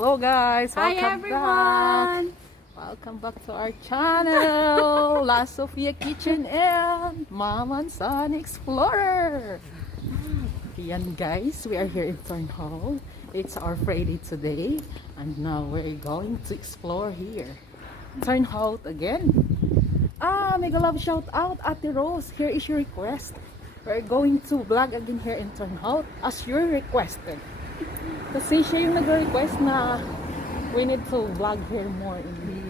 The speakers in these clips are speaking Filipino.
Hello guys, Hi everyone! Welcome back to our channel, La Sofia Kitchen and Mom and Son Explorer. Yan guys, we are here in Turnhout. It's our Friday today and now we're going to explore here. Turnhout again. Mega love shout out Ate Rose. Here is your request. We're going to vlog again here in Turnhout as you requested. Kasi siya yung nag-request na we need to vlog here more in the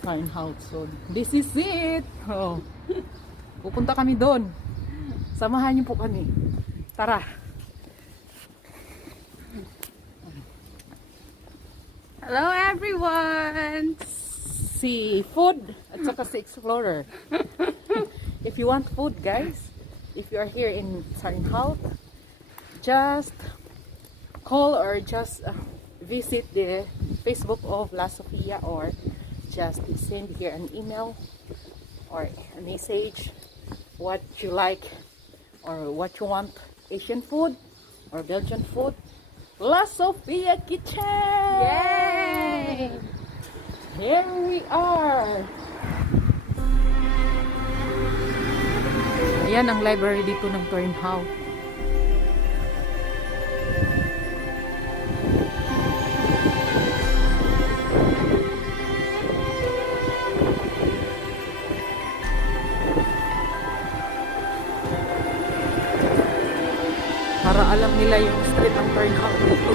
Turnhout. So, this is it! Oh. Pupunta kami doon. Samahan niyo po kami. Tara! Hello everyone! Si Food at saka si Explorer. If you want food guys, if you are here in Turnhout, just call or just visit the Facebook of La Sofia or just send here an email or a message what you like or what you want, Asian food or Belgian food. La Sofia Kitchen! Yay! Here we are! Ayan ang library dito ng Turnhout. Para alam nila yung street ng Turnhout dito.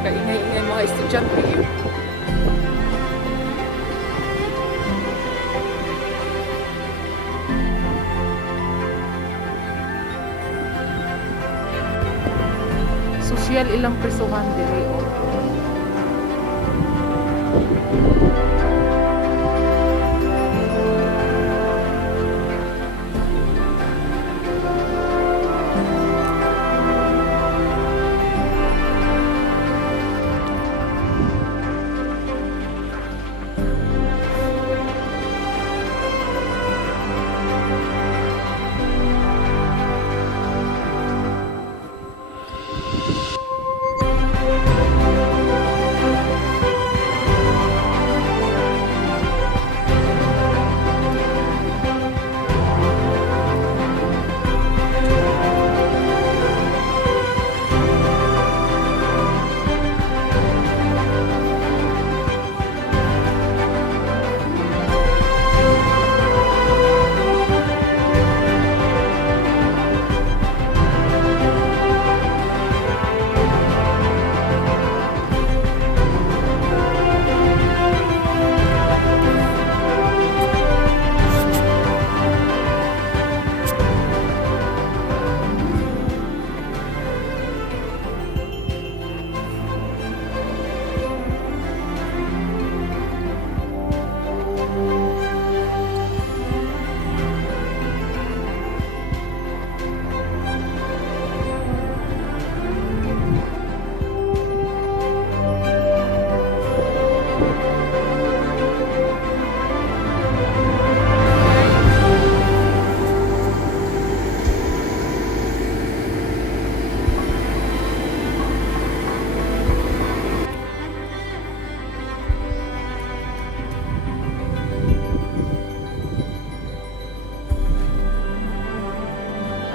Kaingay-ingay mga estudyante. Social ilang presuhan dire o.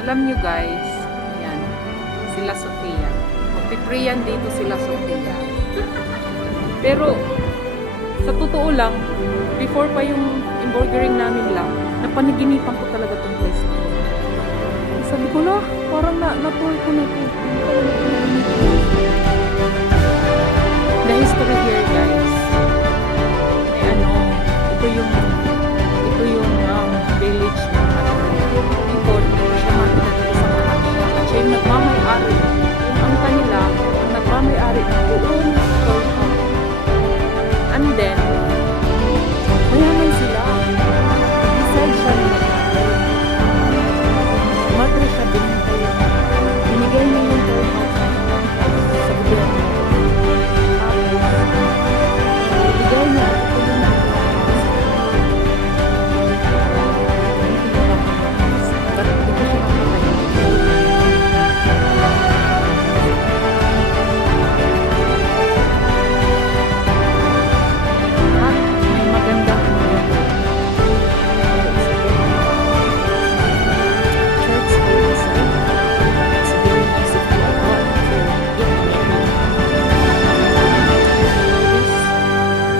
Alam nyo guys, yan, sila Sofia. Magpipray yan dito sila Sofia. Pero, sa totoo lang, before pa yung embroidering namin lang, napanaginipan ko talaga itong place. Sabi ko na, parang na-tour ko na ito. The history here guys. May ito yung village na before siya makita ng isang kanila. At siya yung nagmamay-ari. Ang kanila, ang nagmamay-ari ng buong Turnhout. And then, mayaman sila. Beside siya na mother siya binigay. Binigay niya yung Turnhout sa gobyerno. Tapos, binigay niya ito yung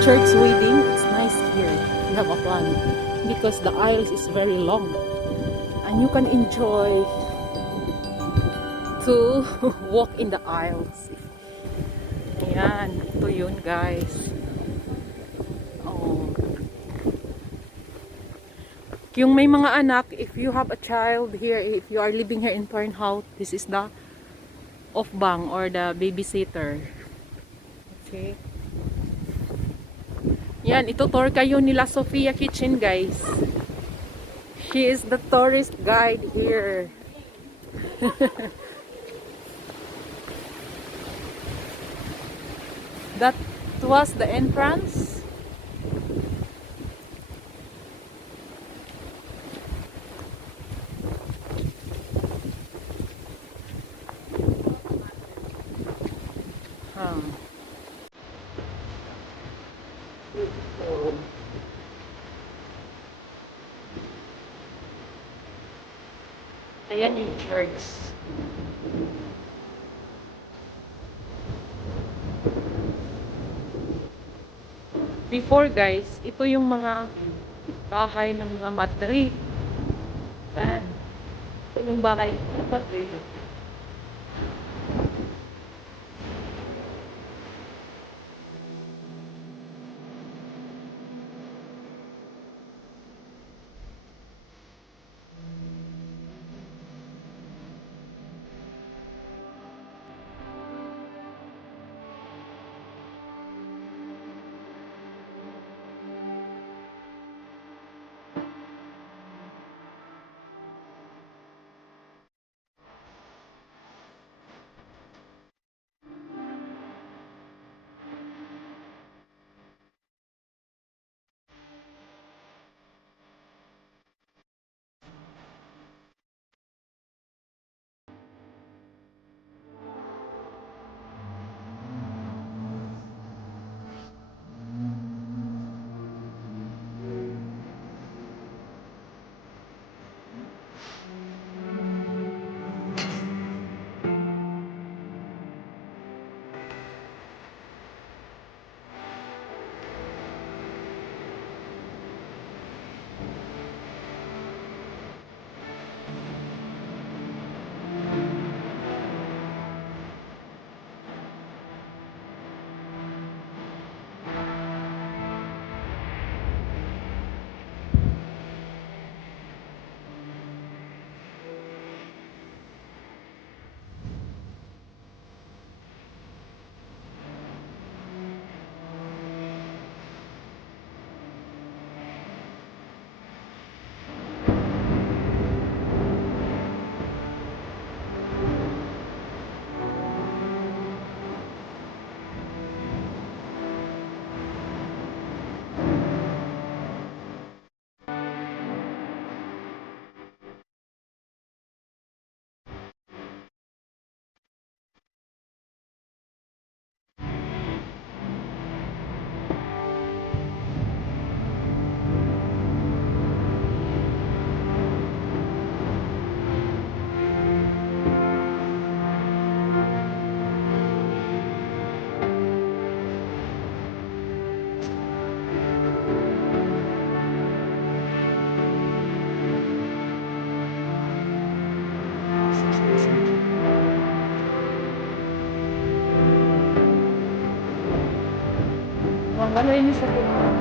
church wedding, it's nice here. You have a plan because the aisles is very long and you can enjoy to walk in the aisles. Ayan, ito yun guys. Oh. Yung may mga anak, if you have a child here, if you are living here in Turnhout, this is the off-bang or the babysitter. Okay. Yan, itutour kayo nila Sofia Kitchen guys. She is the tourist guide here. That was the entrance. Huh. Ayan yung church. Before guys, ito yung mga bahay ng mga Madrid. Ito yung bahay ng Madrid. Balay ni sa kuan.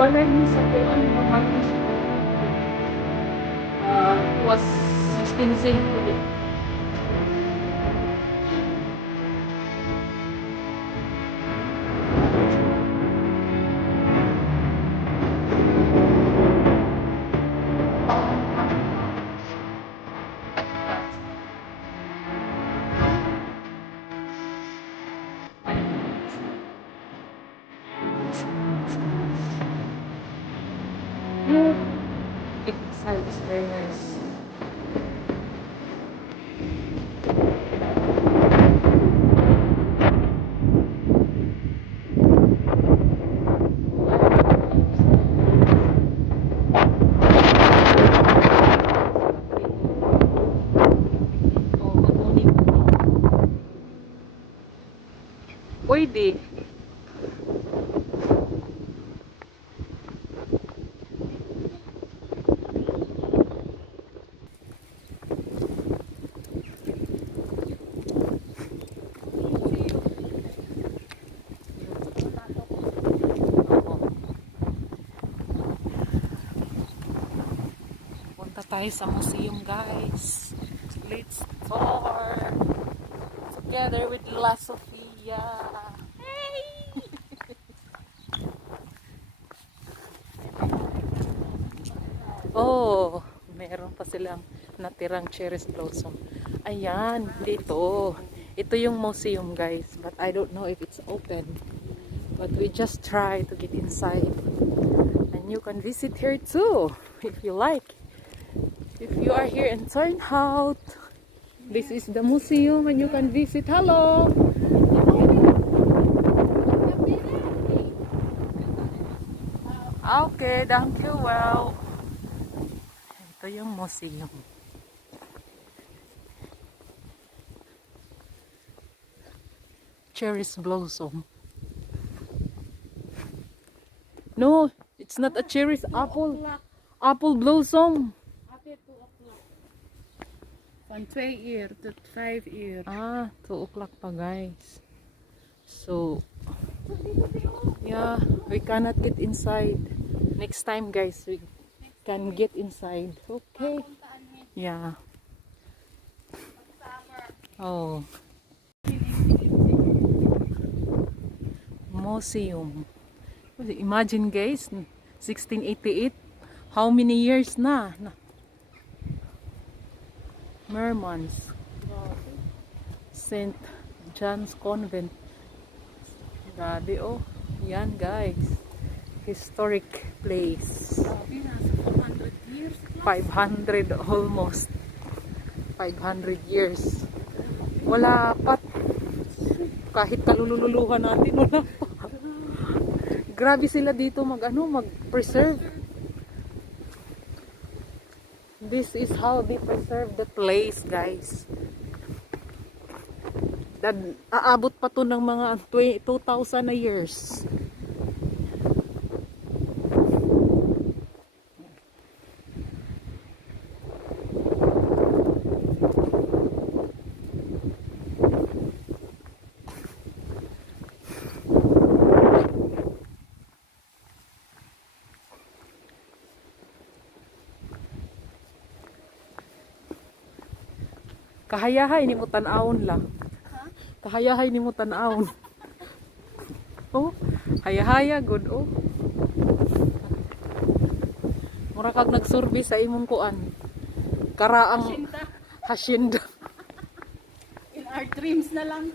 Balay ni sa kuan mahagis. Was 16th century. Inside is very nice. Pwede. tayo sa museum, guys. Let's tour together with La Sofia. Oh, meron pa silang natirang cherry blossom. Ayan, dito. Ito yung museum, guys. But I don't know if it's open. But we just try to get inside. And you can visit here too, if you like. If you are here in Turnhout, this is the museum and you can visit. Hello! Okay, thank you. Well, ito yung museum. Cherries blossom. No, it's not a cherries. Apple. Apple blossom. Van 2 uur tot 5 uur. Ah, 2 o'clock pa, guys. So, yeah, we cannot get inside. Next time, guys, we can get inside. Okay. Yeah. Oh. Museum. Imagine, guys, 1688. How many years na? Mermans. St. John's Convent. Grabe, oh. Yan, guys. Historic place. Grabe, nasa 400 years. 500 almost. 500 years. Wala pa. Kahit kalululuhan natin, wala pa. Grabe sila dito mag-preserve. This is how they preserve the place, guys. Aabot pa to ng mga 2,000 na years. Kahayahay ni mo tan-awon lang. Kahayahay ni mo tan-awon. Oh, hayahaya good oh. Mura kag nagsurvey sa imong kuan. Karaang hasyenda. In our dreams na lang.